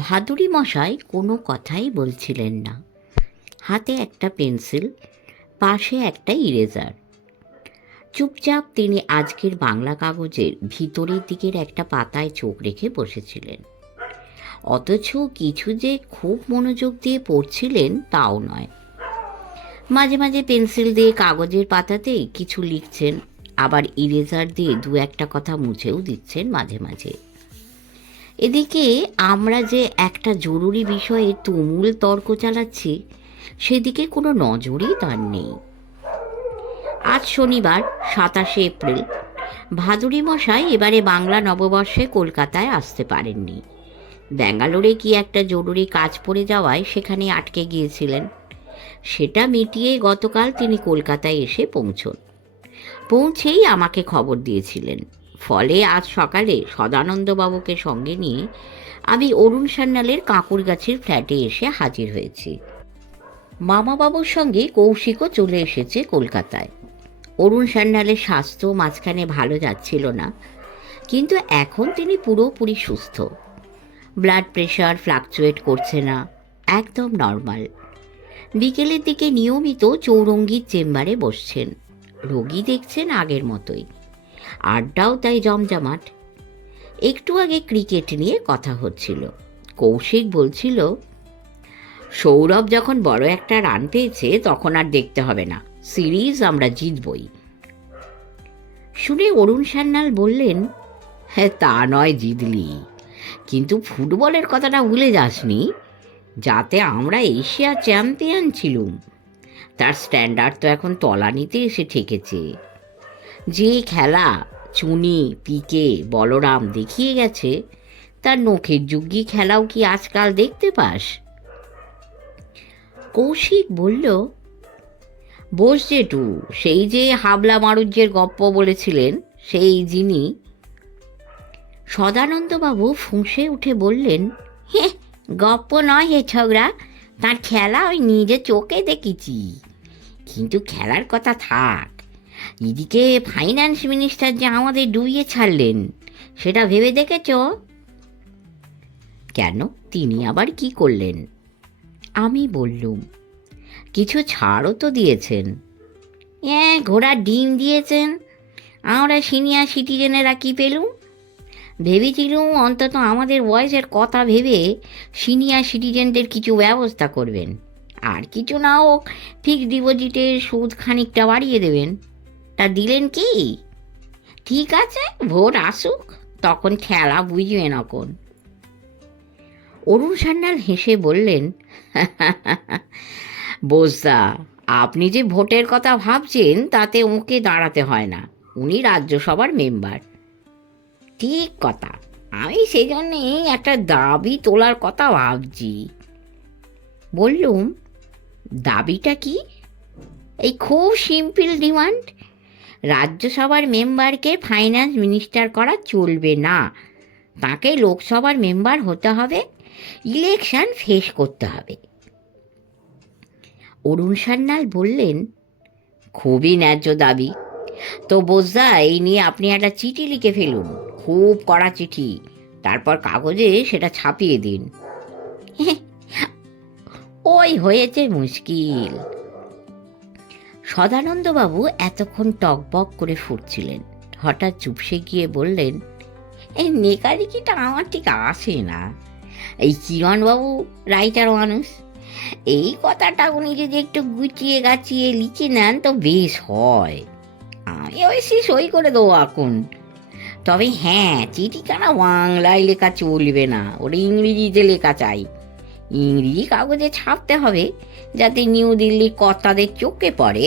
ভাদুড়ি মশাই কোনো কথাই বলছিলেন না। হাতে একটা পেন্সিল, পাশে একটা ইরেজার। চুপচাপ তিনি আজকের বাংলা কাগজের ভিতরের দিকের একটা পাতায় চোখ রেখে বসেছিলেন। অথচ কিছু যে খুব মনোযোগ দিয়ে পড়ছিলেন তাও নয়। মাঝে মাঝে পেন্সিল দিয়ে কাগজের পাতাতেই কিছু লিখছেন, আবার ইরেজার দিয়ে দু একটা কথা মুছেও দিচ্ছেন মাঝে মাঝে। এদিকে আমরা যে একটা জরুরি বিষয়ে তুমুল তর্ক চালাচ্ছি সেদিকে কোনো নজরই তার নেই। আজ শনিবার 27শে এপ্রিল। ভাদুড়ি মশাই এবারে বাংলা নববর্ষে কলকাতায় আসতে পারেননি। ব্যাঙ্গালোরে কি একটা জরুরি কাজ পড়ে যাওয়ায় সেখানে আটকে গিয়েছিলেন। সেটা মিটিয়ে গতকাল তিনি কলকাতায় এসে পৌঁছেই আমাকে খবর দিয়েছিলেন। ফলে আজ সকালে সদানন্দবাবুকে সঙ্গে নিয়ে আমি অরুণ সান্যালের কাঁকুরগাছির ফ্ল্যাটে এসে হাজির হয়েছি। মামাবাবুর সঙ্গে কৌশিকও চলে এসেছে কলকাতায়। অরুণ সান্যালের স্বাস্থ্য মাঝখানে ভালো যাচ্ছিল না, কিন্তু এখন তিনি পুরোপুরি সুস্থ। ব্লাড প্রেশার ফ্লাকচুয়েট করছে না, একদম নর্মাল। বিকেলের দিকে নিয়মিত চৌরঙ্গীর চেম্বারে বসছেন, রোগী দেখছেন আগের মতোই। আড্ডাও তাই জমজমাট। একটু আগে ক্রিকেট নিয়ে কথা হচ্ছিল। কৌশিক বলছিল, সৌরভ যখন বড় একটা রান পেয়েছে তখন আর দেখতে হবে না, সিরিজ আমরা জিতবই। শুনে অরুণ সান্যাল বললেন, হ্যাঁ তা নয় জিতলি, কিন্তু ফুটবলের কথাটা ভুলে যাসনি, যাতে আমরা এশিয়া চ্যাম্পিয়ন ছিলুম। তার স্ট্যান্ডার্ড তো এখন তলানিতে এসে ঠেকেছে। যে খেলা চুনি, পিকে, বলরাম দেখিয়ে গেছে, তার নখের যুগী খেলাও কি আজকাল দেখতে পাস? কৌশিক বলল, বোস জেঠু, সেই যে হাবলা মারুজ্যের গপ্প বলেছিলেন, সেই যিনি। সদানন্দবাবু ফুঁসে উঠে বললেন, হে, গপ্প নয় হে ছোকরা, তার খেলা ওই নিজে চোখে দেখেছি। কিন্তু খেলার কথা থাক, এদিকে ফাইন্যান্স মিনিস্টার যে আমাদের ডুবিয়ে ছাড়লেন, সেটা ভেবে দেখেছ? কেন, তিনি আবার কি করলেন? আমি বললুম, কিছু ছাড়ও তো দিয়েছেন। ঘোড়ার ডিম দিয়েছেন। আমরা সিনিয়র সিটিজেনেরা কি পেলুম? ভেবেছিলুম অন্তত আমাদের বয়সের কথা ভেবে সিনিয়র সিটিজেনদের কিছু ব্যবস্থা করবেন, আর কিছু না হোক ফিক্সড ডিপোজিটের সুদ খানিকটা বাড়িয়ে দেবেন। তা দিলেন কি? ঠিক আছে, ভোট আসুক, তখন খেলা বুঝবেন। এখন অরুণ সান্যাল হেসে বললেন, বোসদা, আপনি যে ভোটের কথা ভাবছেন তাতে ওকে দাঁড়াতে হয় না, উনি রাজ্যসভার মেম্বার। ঠিক কথা, আমি সেই জন্যেই একটা দাবি তোলার কথা ভাবছি। বললুম, দাবিটা কি? এই খুব সিম্পল ডিমান্ড, রাজ্যসভার মেম্বারকে ফাইন্যান্স মিনিস্টার করা চলবে না, তাকে লোকসভার মেম্বার হতে হবে, ইলেকশন ফেস করতে হবে। অরুণ সান্যাল বললেন, খুবই ন্যায্য দাবি। তো বোঝা, এই নিয়ে আপনি একটা চিঠি লিখে ফেলুন, খুব কড়া চিঠি, তারপর কাগজে সেটা ছাপিয়ে দিন। ওই হয়েছে মুশকিল। সদানন্দবাবু এতক্ষণ টকবক করে ফুটছিলেন, হঠাৎ চুপসে গিয়ে বললেন, এই নেকারিকিটা আমার ঠিক আসে না। এই কিরণবাবু রাইটার মানুষ, এই কথাটা উনি যদি একটু গুছিয়ে গাছিয়ে লিখে নেন তো বেশ হয়। আমি অবশ্যই সই করে দেবো এখন। তবে হ্যাঁ, চিঠিখানা বাংলায় লেখা চলবে না, ওটা ইংরেজিতে লেখা চাই। ইংরেজি কাগজে ছাপতে হবে, যাতে নিউ দিল্লির কর্তাদের চোখে পড়ে।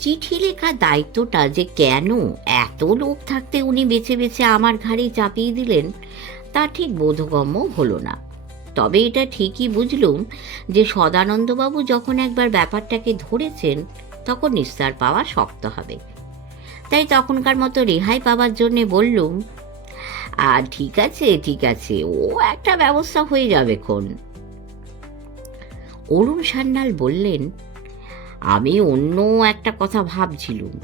চিঠি লেখার দায়িত্বটা যে কেন এত লোক থাকতে উনি বেছে বেছে আমার ঘাড়ে চাপিয়ে দিলেন, তা ঠিক বোধগম্য হলো না। তবে এটা ঠিকই বুঝলুম যে সদানন্দবাবু যখন একবার ব্যাপারটাকে ধরেছেন, তখন নিস্তার পাওয়া শক্ত হবে। তাই তখনকার মতো রেহাই পাওয়ার জন্যে বললুম, আর ঠিক আছে ঠিক আছে, ও একটা ব্যবস্থা হয়ে যাবে খন। অরুণ সান্যাল বললেন, আমি অন্য একটা কথা ভাবছিলুম।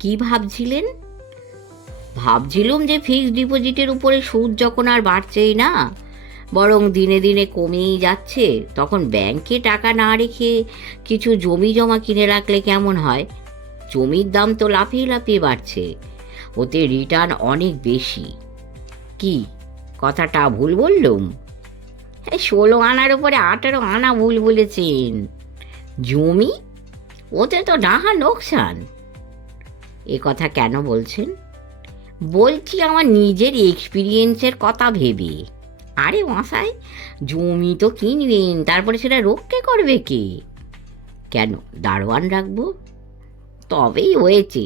কি ভাবছিলেন? ভাবছিলুম যে ফিক্সড ডিপোজিটের উপরে সুদ যখন আর বাড়ছেই না, বরং দিনে দিনে কমেই যাচ্ছে, তখন ব্যাংকে টাকা না রেখে কিছু জমি জমা কিনে রাখলে কেমন হয়? জমির দাম তো লাফিয়ে লাফিয়ে বাড়ছে, ওতে রিটার্ন অনেক বেশি। কি কথাটা ভুল বললুম? 16 আনার উপরে 18 আনা ভুল বলেছেন। জমি, ওতে তো ডাহা লোকসান। এ কথা কেন বলছেন? বলছি আমার নিজের এক্সপিরিয়েন্সের কথা ভেবে। আরে মশাই, জমি তো কিনবেন, তারপরে সেটা রক্ষে করবে কে? কেন, দারোয়ান রাখবো? তবেই হয়েছে।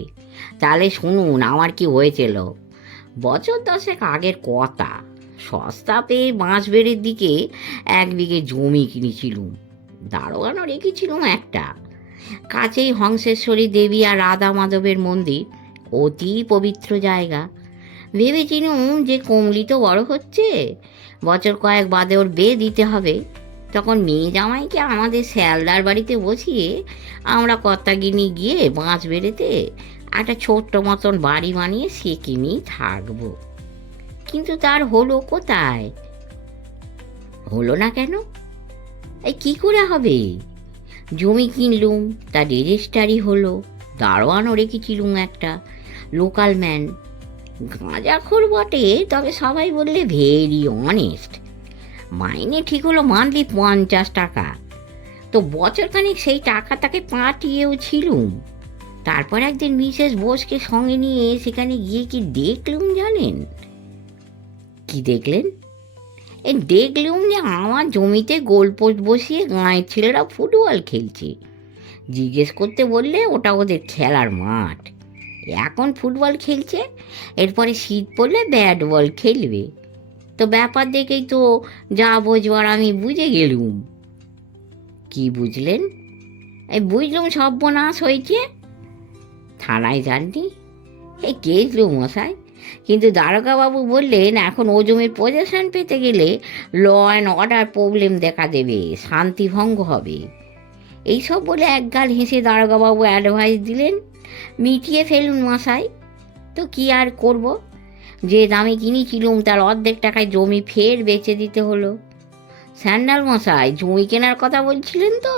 তাহলে শুনুন আমার কি হয়েছিল। বছর 10 আগের কথা, সস্তা পেয়ে বাঁশবেড়ের দিকে 1 বিঘে জমি কিনেছিলুম। দারোয়ানও রেখেছিলুম একটা। কাছেই হংসেশ্বরী দেবী আর রাধা মাধবের মন্দির, অতি পবিত্র জায়গা। ভেবেছিলুম যে কমলি তো বড় হচ্ছে, বছর কয়েক বাদে ওর বিয়ে দিতে হবে। তখন মেয়ে জামাইকে আমাদের শ্যালদার বাড়িতে বসিয়ে আমরা কর্তাগিনি গিয়ে বাঁশবেড়েতে একটা ছোট্ট মতন বাড়ি বানিয়ে সেকে নিয়েই থাকবো। কিন্তু তার হলো কোথায়? হলো না কেন? এই কি করে হবে? জমি কিনলুম, তার রেজিস্ট্রারি হলো, দারোয়ানও রেখেছিলুম একটা, লোকাল ম্যান। গাঁজাখোর বটে, তবে সবাই বললে ভেরি অনেস্ট। মাইনে ঠিক হলো মান্থলি 50 টাকা। তো বছরখানিক সেই টাকা তাকে পাঠিয়েও ছিলুম। তারপর একদিন মিসেস বোসকে সঙ্গে নিয়ে সেখানে গিয়ে কি দেখলুম জানেন? কি দেখলেন? দেখলুম যে আমার জমিতে গোলপোস্ট বসিয়ে গাঁয়ের ছেলেরা ফুটবল খেলছে। জিজ্ঞেস করতে বললে ওটা ওদের খেলার মাঠ। এখন ফুটবল খেলছে, এরপরে শীত পড়লে ব্যাট বল খেলবে। তো ব্যাপার দেখেই তো যা বোঝবার আমি বুঝে গেলুম। কি বুঝলেন? বুঝলুম সর্বনাশ হয়েছে। থানায় যাননি? গেছলুম মশাই, কিন্তু দারোগাবাবু বললেন এখন ও জমির পজেশন পেতে গেলে ল অ্যান্ড অর্ডার প্রবলেম দেখা দেবে, শান্তিভঙ্গ হবে। এইসব বলে একগাল হেসে দারোগাবাবু অ্যাডভাইস দিলেন, মিটিয়ে ফেলুন মশাই। তো কি আর করব, যে দামে কিনেছিলুম তার অর্ধেক টাকায় জমি ফের বেচে দিতে হলো। স্যান্ডাল মশাই জমি কেনার কথা বলছিলেন তো,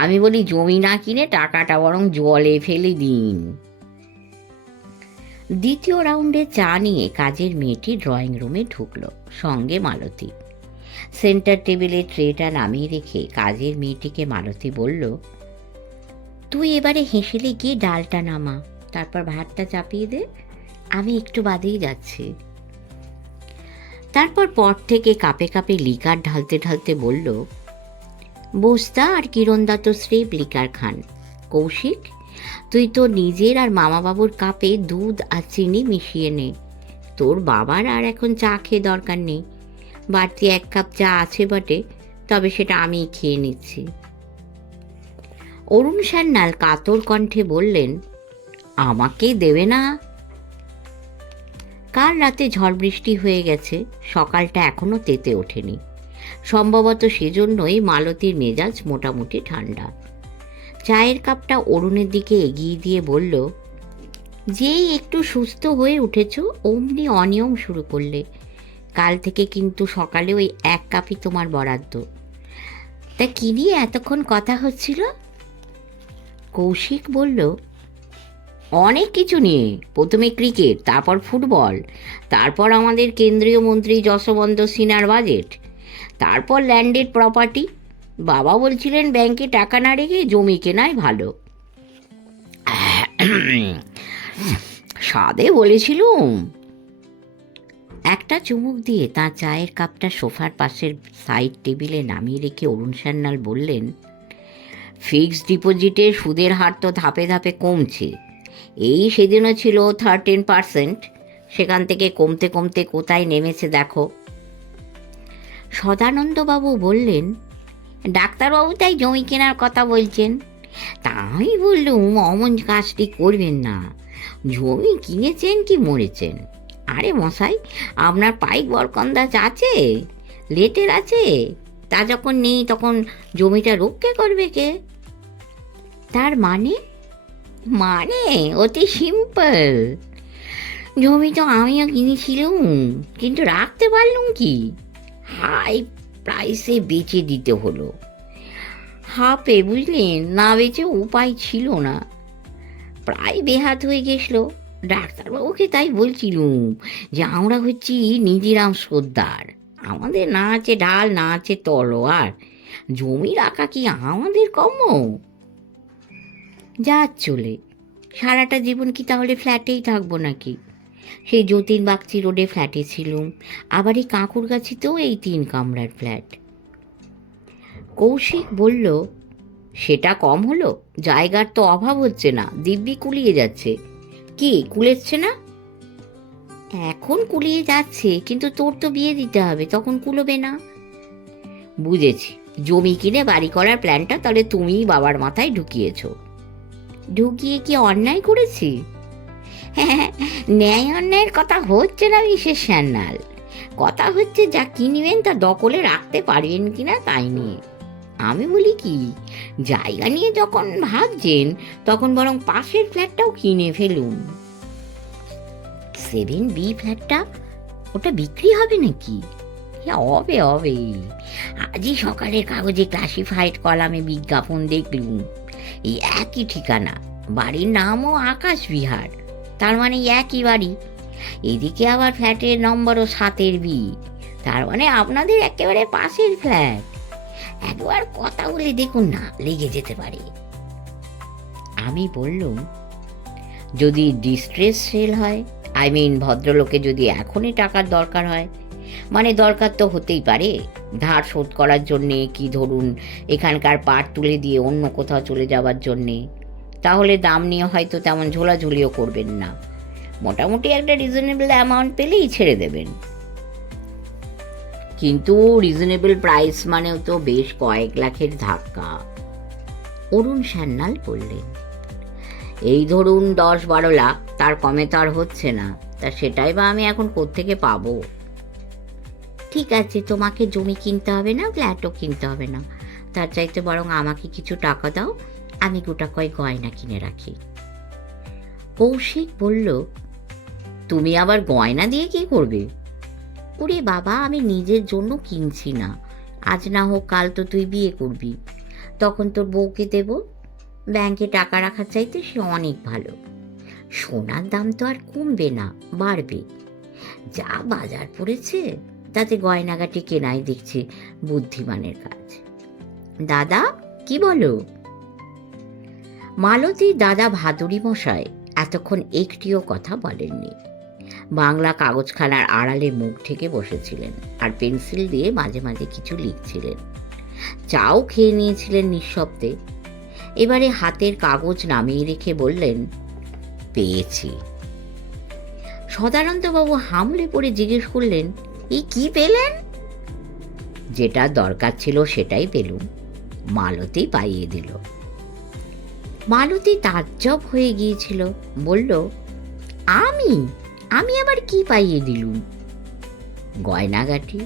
আমি বলি জমি না কিনে টাকাটা বরং জলে ফেলে দিন। দ্বিতীয় রাউন্ডে চা নিয়ে কাজের মেয়েটি ড্রয়িং রুমে ঢুকলো, সঙ্গে মালতী। সেন্টার টেবিলে ট্রেটা নামিয়ে রেখে কাজের মেয়েটিকে মালতী বলল, তুই এবারে হেসেলে গিয়ে ডালটা নামা, তারপর ভাতটা চাপিয়ে দে, আমি একটু বাদেই যাচ্ছি। তারপর পর থেকে কাপে কাপে লিকার ঢালতে ঢালতে বলল, বোস্তা আর কিরণদা তো স্রেফ লিকার খান। কৌশিক, তুই তো নিজের আর মামাবাবুর কাপে দুধ আর চিনি মিশিয়ে নে। তোর বাবার আর এখন চা খেয়ে দরকার নেই, বাড়তি 1 কাপ চা আছে বটে, তবে সেটা আমি খেয়ে নিচ্ছি। অরুণ সান্যাল কাতর কণ্ঠে বললেন, আমাকে দেবে না? কাল রাতে ঝড় বৃষ্টি হয়ে গেছে, সকালটা এখনো তেতে ওঠেনি। সম্ভবত সেজন্যই মালতীর মেজাজ মোটামুটি ঠান্ডা। চায়ের কাপটা অরুণের দিকে এগিয়ে দিয়ে বলল, যেই একটু সুস্থ হয়ে উঠেছ অমনি অনিয়ম শুরু করলে। কাল থেকে কিন্তু সকালে ওই 1 কাপই তোমার বরাদ্দ। তা কি নিয়ে এতক্ষণ কথা হচ্ছিল? কৌশিক বলল, অনেক কিছু নিয়ে। প্রথমে ক্রিকেট, তারপর ফুটবল, তারপর আমাদের কেন্দ্রীয় মন্ত্রী যশবন্ত সিনহার বাজেট, তারপর ল্যান্ডেড প্রপার্টি। বাবা বলছিলেন ব্যাংকে টাকা না রেখে জমি কেনাই ভালো। সাদে বলেছিলুম। একটা চুমুক দিয়ে তাঁর চায়ের কাপটা সোফার পাশের সাইড টেবিলে নামিয়ে রেখে অরুণ সান্যাল বললেন, ফিক্সড ডিপোজিটের সুদের হার তো ধাপে ধাপে কমছে। এই সেদিনও ছিল 13%, সেখান থেকে কমতে কমতে কোথায় নেমেছে দেখো। সদানন্দবাবু বললেন, ডাক্তারবাবু তাই জমি কেনার কথা বলছেন। তা আমি বললুম অমন কাজটি করবেন না, জমি কিনেছেন কি মরেছেন? আরে মশাই, আপনার পাইক বরকন্দাজ আছে, লেটের আছে, তা যখন নেই তখন জমিটা রক্ষে করবে কে? তার মানে? মানে অতি সিম্পল, জমি তো আমিও কিনেছিলুম, কিন্তু রাখতে পারলুম কি, হাই প্রাইসে বেচে দিতে হলো। হাফে, বুঝলেন, না বেচে উপায় ছিল না। প্রায় বেহাত হয়ে গেছিল। ডাক্তারবাবুকে তাই বলছিলুম যে আমরা হচ্ছি নিজেরাম সর্দার, আমাদের না আছে ঢাল, না আছে তলোয়ার, জমি রাখা কি আমাদের কম্য? যা চলে, সারাটা জীবন কি তাহলে ফ্ল্যাটেই থাকবো নাকি? সেই যতীন বাগচি রোডে ফ্ল্যাটে ছিলুম, আবার এই কাঁকুরগাছিতেও এই 3 কামরার ফ্ল্যাট। কৌশিক বলল, সেটা কম হলো? জায়গার তো অভাব হচ্ছে না, দিব্যি কুলিয়ে যাচ্ছে। কি কুলেচ্ছে না? এখন কুলিয়ে যাচ্ছে, কিন্তু তোর তো বিয়ে দিতে হবে, তখন কুলোবে না। বুঝেছি, জমি কিনে বাড়ি করার প্ল্যানটা তাহলে তুমিই বাবার মাথায় ঢুকিয়েছ। ঢুকিয়ে কি অন্যায় করেছি? হ্যাঁ, ন্যায় অন্যায়ের কথা হচ্ছে না মিসেস সান্যাল, কথা হচ্ছে যা কিনবেন তা দখলে রাখতে পারবেন কিনা তাই নিয়ে। আমি বলি কি, জায়গা নিয়ে যখন ভাবছেন তখন বরং পাশের ফ্ল্যাটটাও কিনে ফেলুন। 7B ফ্ল্যাটটা, ওটা বিক্রি হবে নাকি? হবে হবে, আজই সকালের কাগজে ক্লাসিফাইড কলামে বিজ্ঞাপন দেখলুম। এই একই ঠিকানা, বাড়ির নামও আকাশ বিহার, তার মানে একই বাড়ি। এদিকে আবার ফ্ল্যাটের নম্বরও 7B, তার মানে আপনাদের একেবারে পাশের ফ্ল্যাট। একবার কথা বলে দেখুন না, লেগে যেতে পারে। আমি বললুম, যদি ডিস্ট্রেস সেল হয়, ভদ্রলোকে যদি এখনই টাকার দরকার হয়, মানে দরকার তো হতেই পারে, ধার শোধ করার জন্যে, কি ধরুন এখানকার পাট তুলে দিয়ে অন্য কোথাও চলে যাওয়ার জন্যে, তাহলে দাম নিয়ে হয়তো তেমন ঝোলাঝুলিও করবেন না, মোটামুটি একটা রিজনেবল অ্যামাউন্ট পেলেই ছেড়ে দেবেন। কিন্তু রিজনেবল প্রাইস মানেও তো বেশ কয়েক লাখের ধাক্কা। অরুণ সান্যাল বললেন, এই ধরুন 10-12 লাখ, তার কমে তো আর হচ্ছে না, তা সেটাই বা আমি এখন কোত্থেকে পাবো? ঠিক আছে, তোমাকে জমি কিনতে হবে না, ফ্ল্যাটও কিনতে হবে না, তার চাইতে বরং আমাকে কিছু টাকা দাও, আমি গোটা কয় গয়না কিনে রাখি। কৌশিক বলল, তুমি আবার গয়না দিয়ে কি করবে? ওরে বাবা, আমি নিজের জন্য কিনছি না, আজ না হোক কাল তো তুই বিয়ে করবি, তখন তোর বউকে দেব। ব্যাংকে টাকা রাখার চাইতে সে অনেক ভালো। সোনার দাম তো আর কমবে না, বাড়বে। যা বাজার পড়েছে তাতে গয়নাগাটি কেনাই দেখছি বুদ্ধিমানের কাজ। দাদা, কি বলো? মালতীর দাদা ভাদুরী মশাই এতক্ষণ একটিও কথা বলেননি। বাংলা কাগজখানার আড়ালে মুখ ঢেকে বসেছিলেন আর পেন্সিল দিয়ে মাঝে মাঝে কিছু লিখছিলেন। চাও খেয়ে নিয়েছিলেন নিঃশব্দে। এবারে হাতের কাগজ নামিয়ে রেখে বললেন, পেয়েছি। সদানন্দবাবু হামলে পড়ে জিজ্ঞেস করলেন, এই কি পেলেন? যেটা দরকার ছিল সেটাই পেলুম, মালতী পাইয়ে দিল। মালতী তাজ্জব হয়ে গিয়েছিল, বলল, আমি আমি আবার কি পাইয়ে দিলুম? গয়নাগাটি।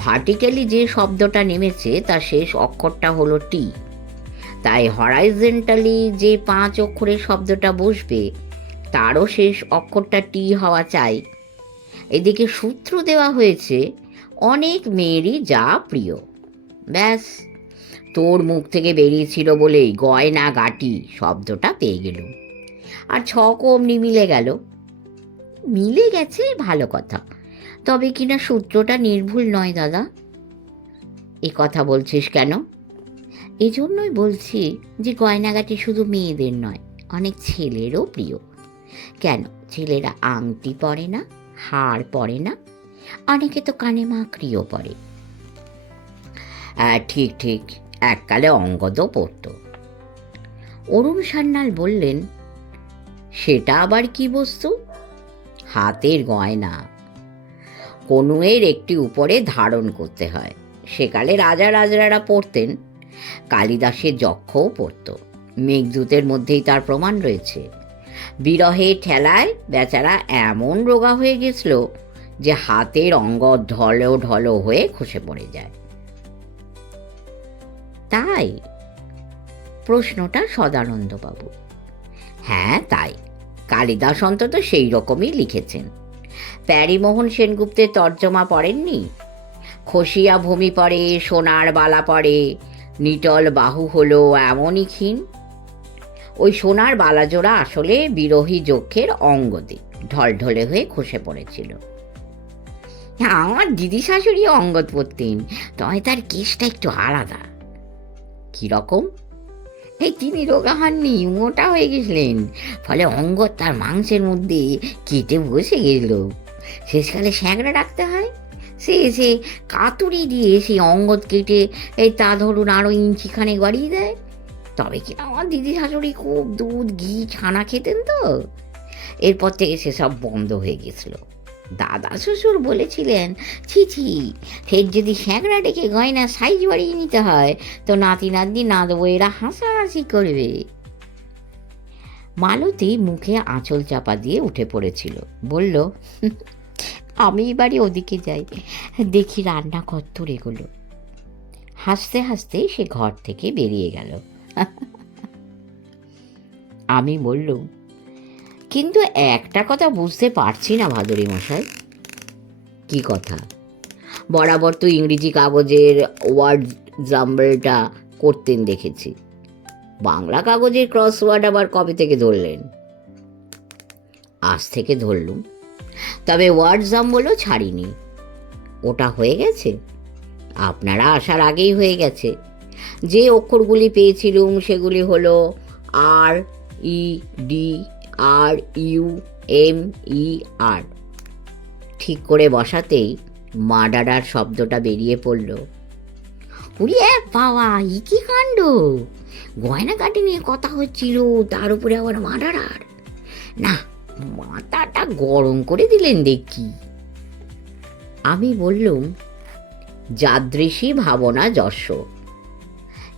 ভার্টিক্যালি যে শব্দটা নেমেছে তার শেষ অক্ষরটা হলো টি, তাই হরাইজেন্টালি যে 5 অক্ষরের শব্দটা বসবে তারও শেষ অক্ষরটা টি হওয়া চাই। এদিকে সূত্র দেওয়া হয়েছে অনেক মেয়েরই যা প্রিয়। ব্যাস, তোর মুখ থেকে বেরিয়েছিল বলেই গয়না গাটি শব্দটা পেয়ে গেল, আর 6 অমনি মিলে গেল। মিলে গেছে ভালো কথা, তবে কিনা সূত্রটা নির্ভুল নয় দাদা। এ কথা বলছিস কেন? এজন্যই বলছি যে গয়নাগাটি শুধু মেয়েদের নয়, অনেক ছেলেরও প্রিয়। কেন ছেলেরা আংটি পরে না, হার পরে না? অনেকে তো কানে মাকড়িও পরে। ঠিক ঠিক, এককালে অঙ্গদও পড়ত। অরুণ সান্যাল বললেন, সেটা আবার কি বস্তু? হাতের গয়না, কনুয়ের একটি উপরে ধারণ করতে হয়। সেকালে রাজা রাজরারা পড়তেন, কালিদাসের যক্ষও পড়ত, মেঘদূতের মধ্যেই তার প্রমাণ রয়েছে। বিরহে ঠেলায় বেচারা এমন রোগা হয়ে গেছিল যে হাতের অঙ্গ ঢলো ঢলো হয়ে খসে পড়ে যায়। তাই? প্রশ্নটা সদানন্দবাবু। হ্যাঁ তাই, কালিদাস অন্তত সেই রকমই লিখেছেন। প্যারীমোহন সেনগুপ্তের তর্জমা পড়েননি? খসিয়া ভূমি পড়ে, সোনার বালা পড়ে, নিটল বাহু হলো এমনই ক্ষীণ। ওই সোনার বালাজোড়া আসলে বিরোহী যক্ষের অঙ্গদি ঢলঢলে হয়ে খসে পড়েছিল। আমার দিদি শাশুড়ি অঙ্গদ পরতেন, তবে তার কেসটা একটু আলাদা। কিরকম? এই তিনি রোগা হননি, মোটা হয়ে গেছিলেন, ফলে অঙ্গদ তার মাংসের মধ্যে কেটে বসে গেল। শেষকালে স্যাঁকড়া রাখতে হয়, সে এসে কাতুরি দিয়ে সেই অঙ্গদ কেটে তা ধরুন আরও ইঞ্চিখানে বাড়িয়ে দেয়। তবে কি আমার দিদি শাশুড়ি খুব দুধ ঘি ছানা খেতেন তো, এরপর থেকে সেসব বন্ধ হয়ে গেছিল। দাদা শ্বশুর বলেছিলেন, ছি ছি, ফের যদি স্যাঁকড়া ডেকে গয়না সাইজ বাড়িয়ে নিতে হয় তো নাতি নাতনি নাদবো, এরা হাসাহাসি করবে। মালতী মুখে আঁচল চাপা দিয়ে উঠে পড়েছিল, বলল, আমি এবারে ওদিকে যাই, দেখি রান্না কত্তর এগোলো। হাসতে হাসতে সে ঘর থেকে বেরিয়ে গেল। আমি বললুম, কিন্তু একটা কথা বুঝতে পারছি না ভাদুরী মশাই। কি কথা? বরাবর তো ইংরেজি কাগজের ওয়ার্ড জাম্বলটা করতেন দেখেছি, বাংলা কাগজের ক্রসওয়ার্ড আবার কবে থেকে ধরলেন? আজ থেকে ধরলুম, তবে ওয়ার্ড জাম্বলও ছাড়িনি। ওটা হয়ে গেছে? আপনারা আসার আগেই হয়ে গেছে। যে অক্ষরগুলি পেয়েছিলুম সেগুলি হলো R E D R U M E R. ঠিক করে বসাতেই মার্ডারার শব্দটা বেরিয়ে পড়ল। উড়িয়ে বাবা, ই কি কাণ্ড! গয়নাকাটি নিয়ে কথা হচ্ছিল, তার উপরে আবার মার্ডারার। না, মাথাটা গরম করে দিলেন দেখি। আমি বললুম, যাদৃশী ভাবনা যশ।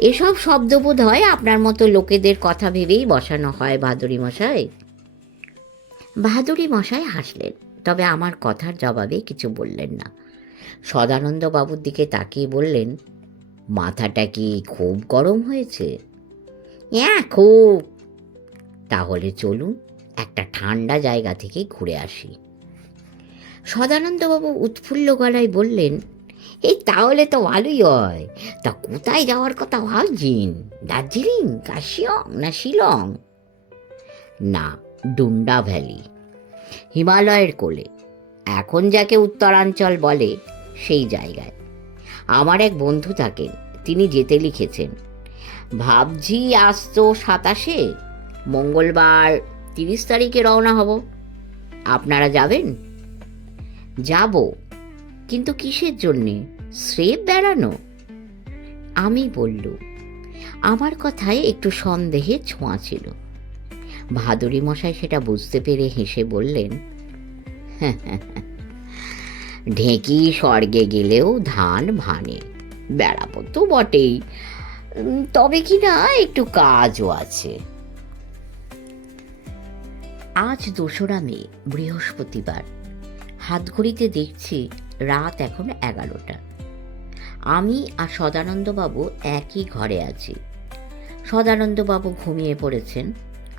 এসব শব্দ বোধ হয় আপনার মতো লোকেদের কথা ভেবেই বসানো হয় ভাদুরী মশাই। ভাদুরী মশাই হাসলেন, তবে আমার কথার জবাবে কিছু বললেন না। সদানন্দ বাবুর দিকে তাকিয়ে বললেন, মাথাটা কি খুব গরম হয়েছে? হ্যাঁ, খুব। তাহলে চলুন একটা ঠান্ডা জায়গা থেকে ঘুরে আসি। সদানন্দবাবু উৎফুল্ল গলায় বললেন, এই তাহলে তো ভালোই হয়। তা কোথায় যাওয়ার কথা ভাবছেন? দার্জিলিং, কাশিয়ং না শিলং? না, ডুন্ডা ভ্যালি, হিমালয়ের কোলে, এখন যাকে উত্তরাঞ্চল বলে সেই জায়গায়। আমার এক বন্ধু থাকেন, তিনি যেতে লিখেছেন। ভাবছি আজ তো 27, মঙ্গলবার 30 তারিখে রওনা হব। আপনারা যাবেন? যাব, কিন্তু কিসের জন্যে? স্রেফ বেড়ানো? আমি বললুম। আমার কথায় একটু সন্দেহের ছোঁয়া ছিল। ভাদুরী মশাই সেটা বুঝতে পেরে হেসে বললেন, ঢেঁকি স্বর্গে গেলেও ধান ভানে, বেড়াবো তো বটেই, তবে কি না একটু কাজও আছে। আজ 2রা মে, বৃহস্পতিবার। হাতঘড়িতে দেখছি রাত এখন 11টা। আমি আর সদানন্দবাবু একই ঘরে আছি। সদানন্দবাবু ঘুমিয়ে পড়েছেন,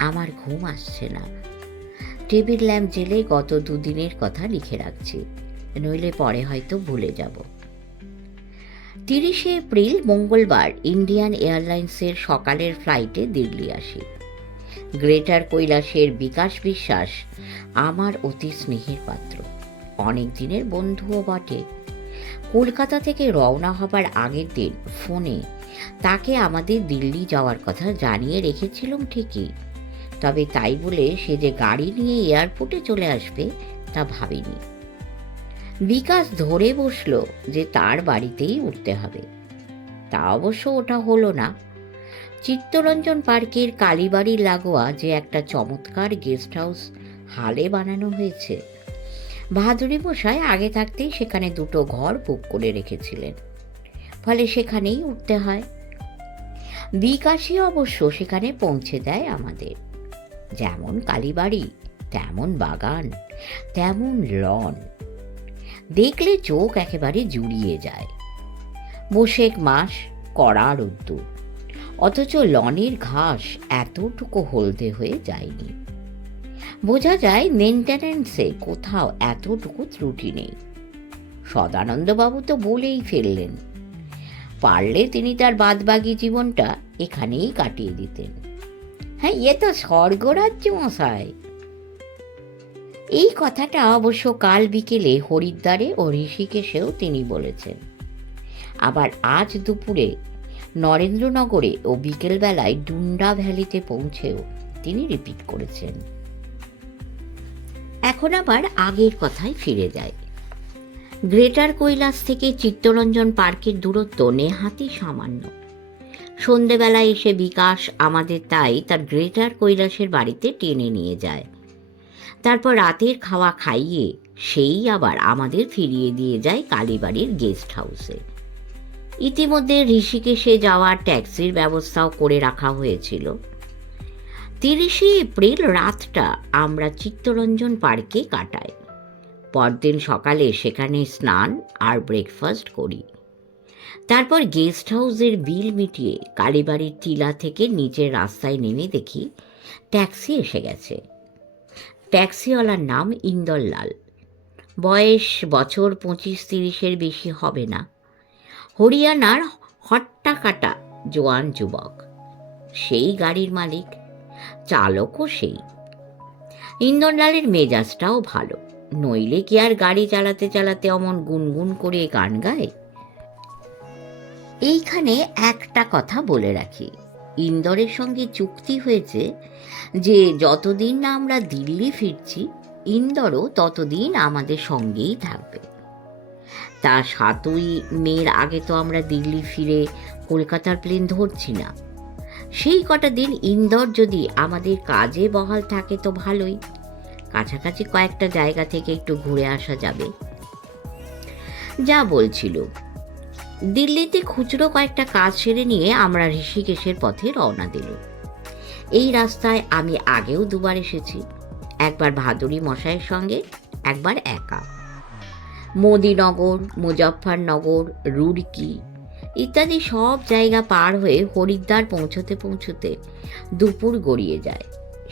আমার ঘুম আসছে না। টেবিল ল্যাম্প জেলে গত 2 দিনের কথা লিখে রাখছি, নইলে পরে হয়তো ভুলে যাব। 30শে এপ্রিল মঙ্গলবার ইন্ডিয়ান এয়ারলাইন্সের সকালের ফ্লাইটে দিল্লি আসি। গ্রেটার কৈলাসের বিকাশ বিশ্বাস আমার অতি স্নেহের পাত্র, অনেক দিনের বন্ধুও বটে। কলকাতা থেকে রওনা হবার আগের দিন ফোনে তাকে আমাদের দিল্লি যাওয়ার কথা জানিয়ে রেখেছিলাম ঠিকই, তবে তাই বলে সে যে গাড়ি নিয়ে এয়ারপোর্টে চলে আসবে তা ভাবিনি। বিকাশ ধরে বসল যে তার বাড়িতেই উঠতে হবে। তা অবশ্য ওটা হলো না। চিত্তরঞ্জন পার্কের কালীবাড়ির লাগোয়া যে একটা চমৎকার গেস্ট হাউস হালে বানানো হয়েছে, ভাদুরী মশাই আগে থাকতেই সেখানে 2টো ঘর বুক করে রেখেছিলেন, ফলে সেখানেই উঠতে হয়। বিকাশই অবশ্য সেখানে পৌঁছে দেয় আমাদের। যেমন কালীবাড়ি, তেমন বাগান, তেমন লন, দেখলে চোখ একেবারে জুড়িয়ে যায়। বৈশাখ মাস, কড়া রোদ্দুর, অথচ লনের ঘাস এতটুকু হলদে হয়ে যায়নি। বোঝা যায় মেনটেন্যান্সে কোথাও এতটুকু ত্রুটি নেই। সদানন্দবাবু তো বলেই ফেললেন, পারলে তিনি তার বাদবাকি জীবনটা এখানেই কাটিয়ে দিতেন। হ্যাঁ, এ তো স্বর্গরাজ্য মশাই। এই কথাটা অবশ্য কাল বিকেলে হরিদ্বারে ও ঋষিকেশেও তিনি বলেছেন। আবার আজ দুপুরে নরেন্দ্রনগরে ও বিকেলবেলায় ডুন্ডা ভ্যালিতে পৌঁছেও তিনি রিপিট করেছেন। এখন আবার আগের কথায় ফিরে যায়। গ্রেটার কৈলাস থেকে চিত্তরঞ্জন পার্কের দূরত্ব নেহাতি সামান্য। সন্ধেবেলায় এসে বিকাশ আমাদের তাই তার গ্রেটার কৈলাসের বাড়িতে টেনে নিয়ে যায়। তারপর রাতের খাওয়া খাইয়ে সেই আবার আমাদের ফিরিয়ে দিয়ে যায় কালীবাড়ির গেস্ট হাউসে। ইতিমধ্যে ঋষিকেশে যাওয়ার ট্যাক্সির ব্যবস্থাও করে রাখা হয়েছিল। 30শে এপ্রিল রাতটা আমরা চিত্তরঞ্জন পার্কে কাটাই। পরদিন সকালে সেখানে স্নান আর ব্রেকফাস্ট করি। তারপর গেস্ট হাউসের বিল মিটিয়ে কালীবাড়ির টিলা থেকে নিচের রাস্তায় নেমে দেখি ট্যাক্সি এসে গেছে। ট্যাক্সিওয়ালার নাম ইন্দরলাল। বয়স বছর 25-30-এর বেশি হবে না। হরিয়ানার হট্টা কাটা জোয়ান যুবক। সেই গাড়ির মালিক, চালকও সেই। ইন্দরলালের মেজাজটাও ভালো, নইলে কি আর গাড়ি চালাতে চালাতে অমন গুনগুন করে গান গায়। এইখানে একটা কথা বলে রাখি, ইন্দরের সঙ্গে চুক্তি হয়েছে যে যতদিন না আমরা দিল্লি ফিরছি ইন্দরও ততদিন আমাদের সঙ্গেই থাকবে। তা 7ই মের আগে তো আমরা দিল্লি ফিরে কলকাতার প্লেন ধরছি না। সেই কটা দিন ইন্দর যদি আমাদের কাজে বহাল থাকে তো ভালোই, কাছাকাছি কয়েকটা জায়গা থেকে একটু ঘুরে আসা যাবে। যা বলছিল, দিল্লিতে খুচরো কয়েকটা কাজ সেরে নিয়ে আমরা ঋষিকেশের পথে রওনা দিল। এই রাস্তায় আমি আগেও দুবার এসেছি, একবার ভাদুরী মশাইয়ের সঙ্গে, একবার একা। মোদিনগর, মুজফ্ফরনগর, রুড়কি ইত্যাদি সব জায়গা পার হয়ে হরিদ্বার পৌঁছতে পৌঁছতে দুপুর গড়িয়ে যায়।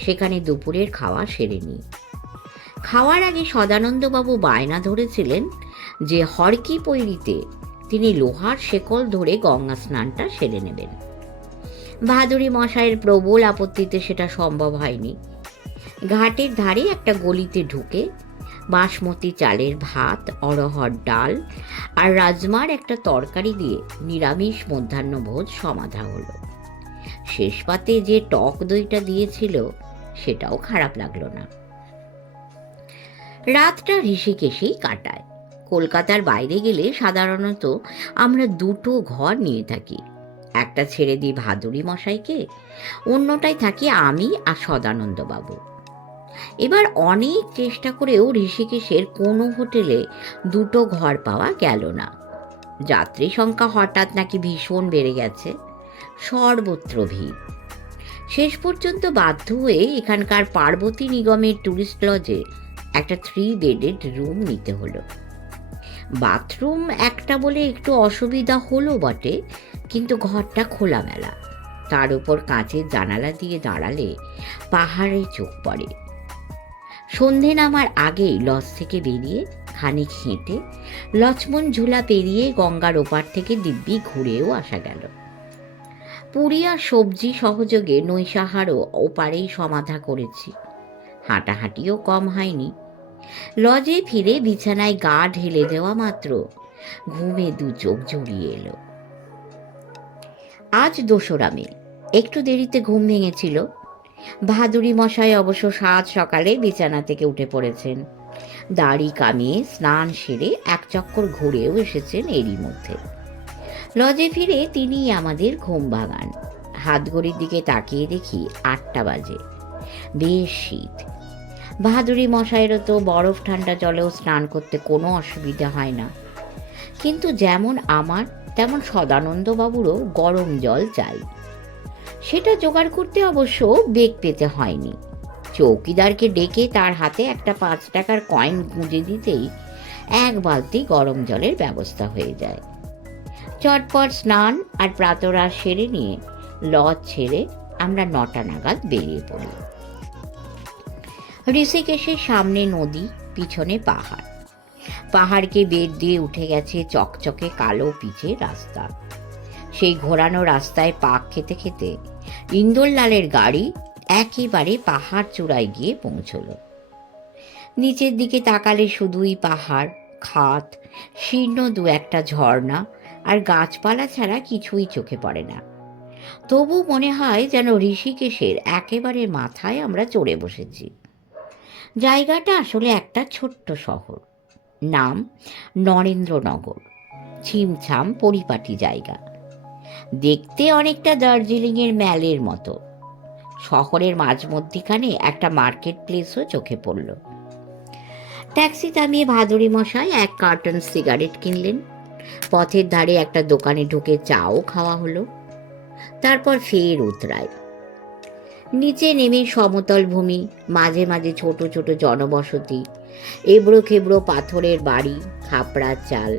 সেখানে দুপুরের খাওয়া সেরে নিই। খাওয়ার আগে সদানন্দবাবু বায়না ধরেছিলেন যে হরকি পৈরিতে তিনি লোহার শেকল ধরে গঙ্গা স্নানটা সেরে নেবেন। ভাদুরী মশাইয়ের প্রবল আপত্তিতে সেটা সম্ভব হয়নি। ঘাটের ধারে একটা গলিতে ঢুকে বাসমতি চালের ভাত, অরহর ডাল আর রাজমার একটা তরকারি দিয়ে নিরামিষ মধ্যাহ্নভোজ সমাধা হলো। শেষ পাতে যে টক দইটা দিয়েছিল সেটাও খারাপ লাগলো না। রাতটা ঋষিকেশেই কাটায়। কলকাতার বাইরে গেলে সাধারণত আমরা দুটো ঘর নিয়ে থাকি, একটা ছেড়ে দিই ভাদুরী মশাইকে, অন্যটায় থাকি আমি আর সদানন্দবাবু। এবার অনেক চেষ্টা করেও ঋষিকেশের কোনো হোটেলে দুটো ঘর পাওয়া গেল না। যাত্রী সংখ্যা হঠাৎ নাকি ভীষণ বেড়ে গেছে, সর্বত্র ভিড়। শেষ পর্যন্ত বাধ্য হয়ে এখানকার পার্বতী নিগমের ট্যুরিস্ট লজে একটা 3 বেডেড রুম নিতে হলো। বাথরুম একটা বলে একটু অসুবিধা হলো বটে, কিন্তু ঘরটা খোলামেলা, তার উপর কাঁচের জানালা দিয়ে দাঁড়ালে পাহাড়ে চোখ পড়ে। সন্ধে নামার আগেই লজ থেকে বেরিয়ে খানিক হেঁটে লক্ষ্মণ ঝুলা পেরিয়ে গঙ্গার ওপার থেকে দিব্যি ঘুরেও আসা গেল। পুরি আর সবজি সহযোগে নৈশাহারও ওপারেই সমাধা করেছি, হাঁটাহাঁটিও কম হয়নি। লজে ফিরে বিছানায় গা ঢেলে দেওয়া মাত্র ঘুমে 2 চোখ জড়িয়ে এলো। আজ 2রা মে, একটু দেরিতে ঘুম ভেঙেছিল। ভাদুরী মশাই অবশ্য 7 সকালে বিছানা থেকে উঠে পড়েছেন, দাড়ি কামিয়ে স্নান সেরে এক চক্কর ঘুরেও এসেছেন এরই মধ্যে। লজে ফিরে তিনি আমাদের ঘুম ভাঙান। হাত ঘড়ির দিকে তাকিয়ে দেখি 8টা বাজে। বেশ শীত। ভাদুরী মশাইয়েরও তো বরফ ঠান্ডা জলেও স্নান করতে কোনো অসুবিধা হয় না, কিন্তু যেমন আমার তেমন সদানন্দবাবুরও গরম জল চাই। সেটা জোগাড় করতে অবশ্য বেগ পেতে হয়নি। চৌকিদারকে ডেকে তার হাতে একটা 5 টাকার কয়েন গুঁজে দিতেই 1 বালতি গরম জলের ব্যবস্থা হয়ে যায়। চটপট স্নান আর প্রাতরাশ সেরে নিয়ে লজ ছেড়ে আমরা 9টা নাগাদ বেরিয়ে পড়ি। ঋষিকেশের সামনে নদী, পিছনে পাহাড়। পাহাড়কে বেড় দিয়ে উঠে গেছে চকচকে কালো পিচের রাস্তা। সেই ঘোরানো রাস্তায় পাক খেতে খেতে ইন্দরলালের গাড়ি একেবারে পাহাড় চূড়ায় গিয়ে পৌঁছল। নিচের দিকে তাকালে শুধুই পাহাড়, খাত, শীর্ণ দু একটা ঝর্ণা আর গাছপালা ছাড়া কিছুই চোখে পড়ে না। তবু মনে হয় যেন ঋষিকেশের একেবারে মাথায় আমরা চড়ে বসেছি। জায়গাটা আসলে একটা ছোট্ট শহর, নাম নরেন্দ্রনগর। ছিমছাম পরিপাটি জায়গা, দেখতে অনেকটা দার্জিলিংয়ের ম্যালের মতো। শহরের মাঝমধ্যিখানে একটা মার্কেট প্লেসও চোখে পড়ল। ট্যাক্সি থামিয়ে ভাদুরী মশাই এক কার্টন সিগারেট কিনলেন। পথের ধারে একটা দোকানে ঢুকে চাও খাওয়া হলো। তারপর ফের উতরায়। নিচে নেমে সমতল ভূমি, মাঝে মাঝে ছোট ছোট জনবসতি, এবড়ো খেবড়ো পাথরের বাড়ি, খাপড়ার চাল,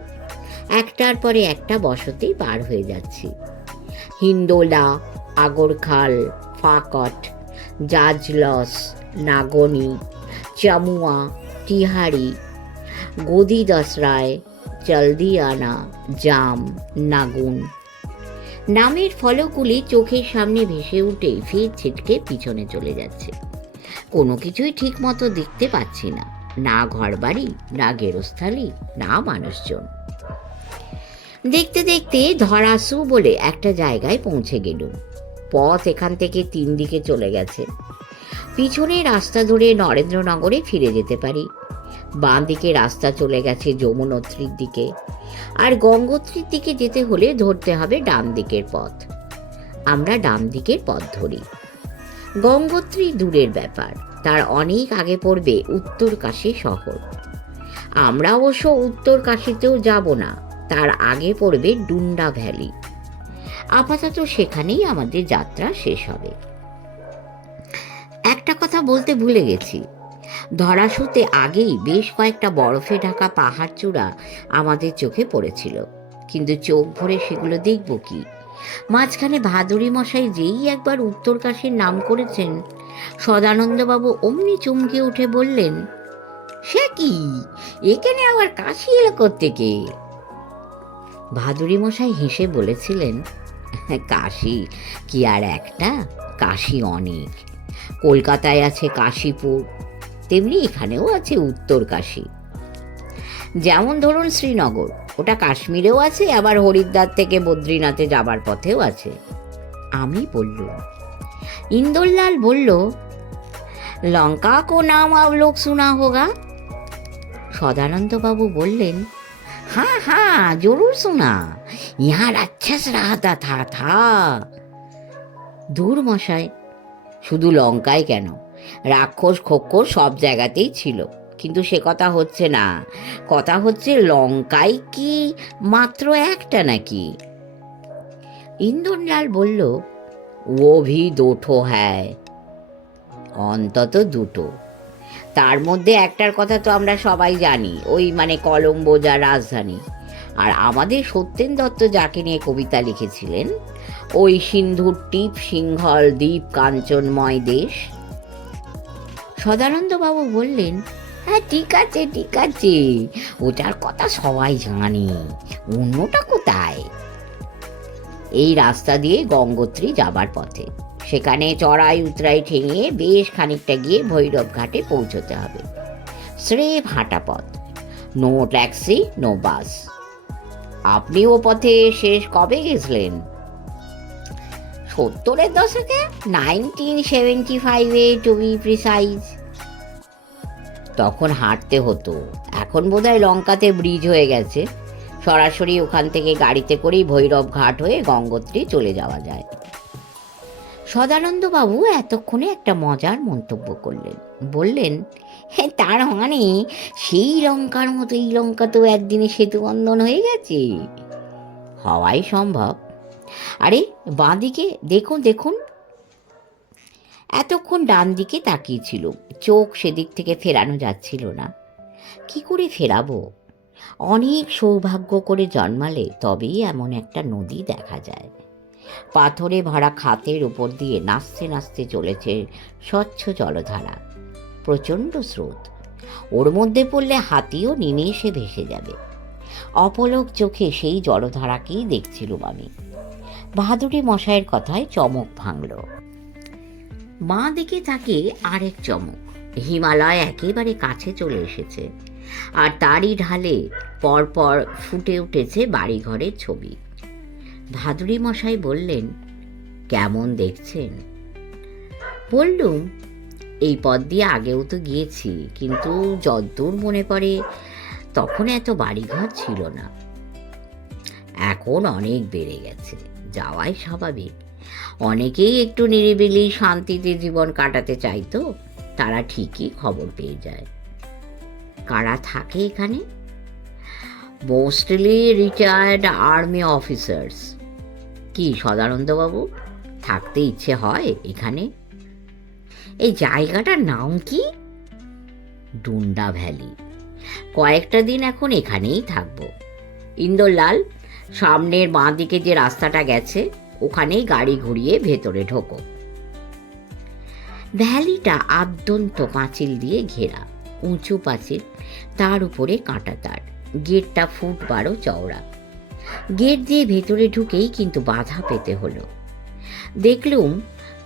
একটার পরে একটা বসতি পার হয়ে যাচ্ছি। হিন্দোলা, আগরখাল, ফাকট, জাজলস, নাগনি, চামুয়া, টিহারি, গদি দসরায়, জলদিয়ানা, জাম, নাগুন। নামের ফলকগুলি চোখের সামনে ভেসে উঠে ফের ছিটকে পিছনে চলে যাচ্ছে। কোনো কিছুই ঠিক মতো দেখতে পাচ্ছি না, না ঘরবাড়ি, না গেরস্থালি, না মানুষজন। দেখতে দেখতে ধরাসু বলে একটা জায়গায় পৌঁছে গেল। পথ এখান থেকে 3 দিকে চলে গেছে। পিছনে রাস্তা ধরে নরেন্দ্রনগরে ফিরে যেতে পারি। বাঁ দিকে রাস্তা চলে গেছে যমুনোত্রীর দিকে, আর গঙ্গোত্রীর দিকে যেতে হলে ধরতে হবে ডান দিকের পথ। আমরা ডান দিকের পথ ধরি। গঙ্গোত্রী দূরের ব্যাপার, তার অনেক আগে পড়বে উত্তরকাশী শহর। আমরা অবশ্য উত্তরকাশীতেও যাব না, তার আগে পড়বে ডুন্ডা ভ্যালি। আপাতত সেখানেই আমাদের যাত্রা শেষ হবে। একটা কথা বলতে ভুলে গেছি, ধরাশুতে আগেই বেশ কয়েকটা বরফে ঢাকা পাহাড় চূড়া আমাদের চোখে পড়েছিল, কিন্তু চোখ ভরে সেগুলো দেখব কি? মাঝখানে ভাদুরী মশাই যেই একবার উত্তরকাশীর নাম করেছেন, সদানন্দবাবু অমনি চমকে উঠে বললেন, সে কি, এখানে আবার কাশি এলো কোত্থেকে? ভাদুরী মশাই হেসে বলেছিলেন, কাশি কি আর একটা, কাশি অনেক। কলকাতায় আছে কাশীপুর, তেমনি এখানেও আছে উত্তরকাশী। যেমন ধরুন শ্রীনগর, ওটা কাশ্মীরেও আছে, আবার হরিদ্বার থেকে বদ্রীনাথে যাবার পথেও আছে। আমি বললুম। ইন্দরলাল বলল, লঙ্কা কো নাম আপ লোক শোনা হোগা। সদানন্দবাবু বললেন, हाँ हाँ जरूर सुना, यहाँ राक्षस रहता था। দূর মশাই, শুধু লঙ্কায় কেন, রাক্ষস খোক্ষর সব জায়গাতেই ছিল, কিন্তু সে কথা হচ্ছে না। কথা হচ্ছে লঙ্কায় কি মাত্র একটা নাকি? ইন্দরলাল বলল, ও ভি দুটো হ্যায়, অন্তত দুটো। তার মধ্যে একটার কথা তো আমরা সবাই জানি, ওই মানে কলম্বো যা রাজধানী। আর আমাদের সত্যেন দত্ত যাকে নিয়ে কবিতা লিখেছিলেন, ওই সিন্ধুর টিপ সিংহল দ্বীপ কাঞ্চনময় দেশ। সদানন্দবাবু বললেন, হ্যাঁ ঠিক আছে ঠিক আছে, ওটার কথা সবাই জানি, অন্যটা কোথায়? এই রাস্তা দিয়ে গঙ্গোত্রী যাবার পথে, সেখানে চড়াই উতরাই ঠেঙিয়ে বেশ খানিকটা গিয়ে ভৈরব ঘাটে পৌঁছতে হবে। স্রেফ হাঁটা পথ, নো ট্যাক্সি, নো বাস। আপনি ও পথে শেষ কবে গেছিলেন? 70-এর দশকে, 1975-এ টু বি প্রিসাইজ। তখন হাঁটতে হতো, এখন বোধহয় লঙ্কাতে ব্রিজ হয়ে গেছে। সরাসরি ওখান থেকে গাড়িতে করেই ভৈরব ঘাট হয়ে গঙ্গোত্রী চলে যাওয়া যায়। সদানন্দবাবু এতক্ষণে একটা মজার মন্তব্য করলেন, বললেন, হ্যাঁ তার মানে সেই লঙ্কার মতো এই লঙ্কা তো একদিনে সেতু বন্ধন হয়ে গেছে। হওয়াই সম্ভব। আরে বাঁদিকে দেখুন দেখুন। এতক্ষণ ডান দিকে তাকিয়েছিল, চোখ সেদিক থেকে ফেরানো যাচ্ছিল না। কি করে ফেরাবো? অনেক সৌভাগ্য করে জন্মালে তবেই এমন একটা নদী দেখা যায়। পাথরে ভরা খাতের উপর দিয়ে নাচতে নাচতে চলেছে স্বচ্ছ জলধারা। প্রচণ্ড স্রোত, ওর মধ্যে পড়লে হাতিও নিমেষে ভেসে যাবে। অপলক চোখে সেই জলধারাকেই দেখছিলুম আমি। বাহাদুরি মশাইয়ের কথায় চমক ভাঙল। মা দিকে তাকে আরেক চমক, হিমালয় একেবারে কাছে চলে এসেছে, আর তারই ঢালে পরপর ফুটে উঠেছে বাড়িঘরের ছবি। ভাদুরী মশাই বললেন, কেমন দেখছেন? বললুম, এই পথ দিয়ে আগেও তো গিয়েছি, কিন্তু যদ্দূর মনে পড়ে তখন এত বাড়িঘর ছিল না। এখন অনেক বেড়ে গেছে, যাওয়াই স্বাভাবিক। অনেকেই একটু নিরিবিলি শান্তিতে জীবন কাটাতে চাইতো, তারা ঠিকই খবর পেয়ে যায়। কারা থাকে এখানে? Mostly retired army officers. কি সদানন্দবাবু, থাকতে ইচ্ছে হয় এখানে? এই জায়গাটার নাম কি? ডুন্ডা ভ্যালি। কয়েকটা দিন এখন এখানেই থাকবো। ইন্দরলাল, সামনের বাঁ দিকে যে রাস্তাটা গেছে ওখানেই গাড়ি ঘুরিয়ে ভেতরে ঢোকো। ভ্যালিটা আদ্যন্ত পাঁচিল দিয়ে ঘেরা, উঁচু পাঁচিল, তার উপরে কাঁটাতার। গেটটা 12 ফুট চওড়া। গেট দিয়ে ভেতরে ঢুকেই কিন্তু বাধা পেতে হলো। দেখলুম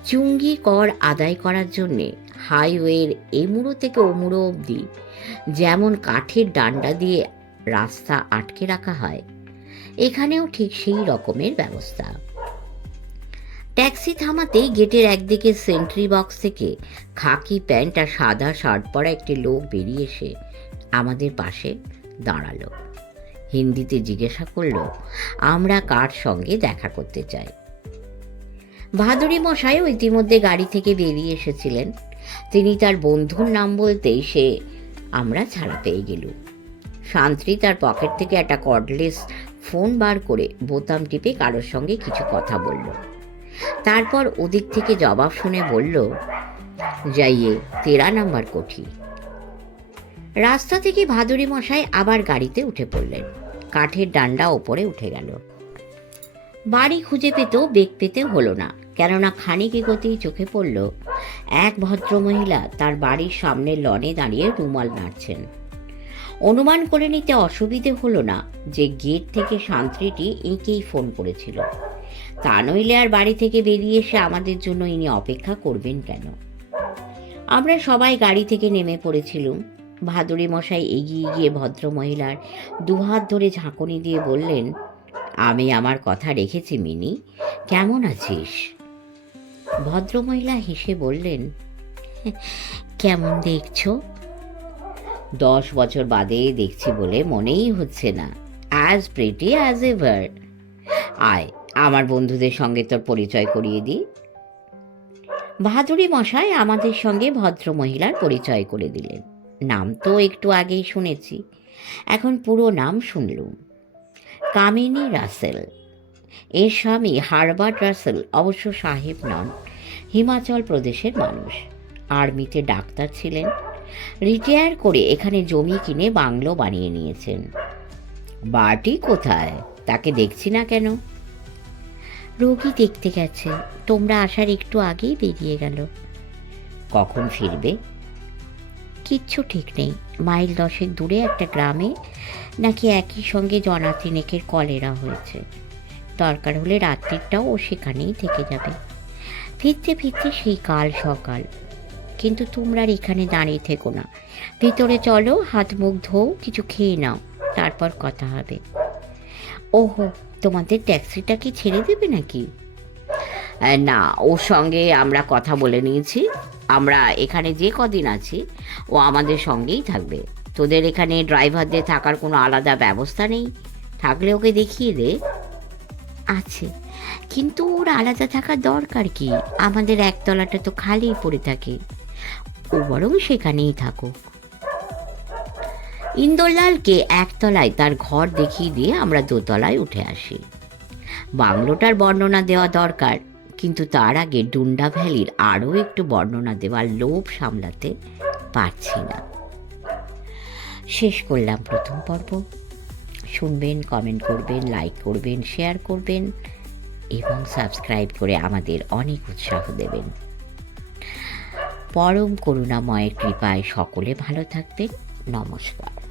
চুঙ্গি কর আদায় করার জন্যে হাইওয়ের এমুড়ো থেকে ওমুড়ো অবধি যেমন কাঠের ডান্ডা দিয়ে রাস্তা আটকে রাখা হয়, এখানেও ঠিক সেই রকমের ব্যবস্থা। ট্যাক্সি থামাতেই গেটের একদিকে সেন্ট্রি বক্স থেকে খাকি প্যান্ট আর সাদা শার্ট পরা একটি লোক বেরিয়ে এসে আমাদের পাশে দাঁড়ালো। হিন্দিতে জিজ্ঞাসা করলো আমরা কার সঙ্গে দেখা করতে চাই। ভাদুরী মশাইও ইতিমধ্যে গাড়ি থেকে বেরিয়ে এসেছিলেন। তিনি তার বন্ধুর নাম বলতেই আমরা ছাড়া পেয়ে গেলুম। শান্ত্রী তার পকেট থেকে একটা কর্ডলেস ফোন বার করে বোতাম টিপে কারোর সঙ্গে কিছু কথা বলল। তারপর ওদিক থেকে জবাব শুনে বলল, যাইয়ে 13 নম্বর কোঠি। রাস্তা থেকে ভাদুরী মশাই আবার গাড়িতে উঠে পড়লেন। কাঠের ডান্ডা ওপরে উঠে গেল। বাড়ি খুঁজে পেতেও বেগ পেতে হলো না, কেননা খানিক এগোতেই চোখে পড়ল এক ভদ্রমহিলা তার বাড়ির সামনের লনে দাঁড়িয়ে রুমাল নাড়ছেন। অনুমান করে নিতে অসুবিধে হলো না যে গেট থেকে শান্ত্রীটি এঁকেই ফোন করেছিল। তা নইলে আর বাড়ি থেকে বেরিয়ে এসে আমাদের জন্য ইনি অপেক্ষা করবেন কেন? আমরা সবাই গাড়ি থেকে নেমে পড়েছিলুম। ভাদুরী মশাই এগিয়ে গিয়ে ভদ্রমহিলার দুহাত ধরে ঝাঁকুনি দিয়ে বললেন, আমি আমার কথা রেখেছি মিনি, কেমন আছিস? ভদ্রমহিলা হেসে বললেন, কেমন দেখছো? 10 বছর বাদে দেখছি বলে মনেই হচ্ছে না। As pretty as ever. আয়, আমার বন্ধুদের সঙ্গে তোর পরিচয় করিয়ে দিই। ভাদুরী মশাই আমাদের সঙ্গে ভদ্রমহিলার পরিচয় করে দিলেন। নাম তো একটু আগেই শুনেছি, এখন পুরো নাম শুনলুম। কামিনী রাসেল। এর স্বামী হারবার্ট রাসেল অবশ্য সাহেব নন, হিমাচল প্রদেশের মানুষ। আর্মিতে ডাক্তার ছিলেন, রিটায়ার করে এখানে জমি কিনে বাংলো বানিয়ে নিয়েছেন। বাটি কোথায়? তাকে দেখছি না কেন? রোগী দেখতে গেছে, তোমরা আসার একটু আগেই বেরিয়ে গেল। কখন ফিরবে? কিচ্ছু ঠিক নেই। মাইল 10 দূরে একটা গ্রামে নাকি একই সঙ্গে জনা 3 কলেরা হয়েছে। দরকার হলে রাত্রিটাও ও সেখানেই থেকে যাবে। ফিরতে ফিরতে সেই কাল সকাল। কিন্তু তোমরা আর এখানে দাঁড়িয়ে থেকো না, ভিতরে চলো, হাত মুখ ধোও, কিছু খেয়ে নাও, তারপর কথা হবে। ওহো, তোমাদের ট্যাক্সিটা কি ছেড়ে দেবে নাকি? না, ওর সঙ্গে আমরা কথা বলে নিয়েছি। আমরা এখানে যে কদিন আছি ও আমাদের সঙ্গেই থাকবে। তোদের এখানে ড্রাইভারদের থাকার কোনো আলাদা ব্যবস্থা নেই? থাকলে ওকে দেখিয়ে দে। আছে, কিন্তু ওর আলাদা থাকার দরকার কি? আমাদের একতলাটা তো খালিই পড়ে থাকে, ও বরং সেখানেই থাকুক। ইন্দরলালকে একতলায় তার ঘর দেখিয়ে দিয়ে আমরা দোতলায় উঠে আসি। বাংলোটার বর্ণনা দেওয়া দরকার, কিন্তু তার আগে ডুন্ডা ভ্যালির আরও একটু বর্ণনা দেওয়ার লোভ সামলাতে পারছি না। শেষ করলাম প্রথম পর্ব। শুনবেন, কমেন্ট করবেন, লাইক করবেন, শেয়ার করবেন এবং সাবস্ক্রাইব করে আমাদের অনেক উৎসাহ দেবেন। পরম করুণাময়ের কৃপায় সকলে ভালো থাকবেন। নমস্কার।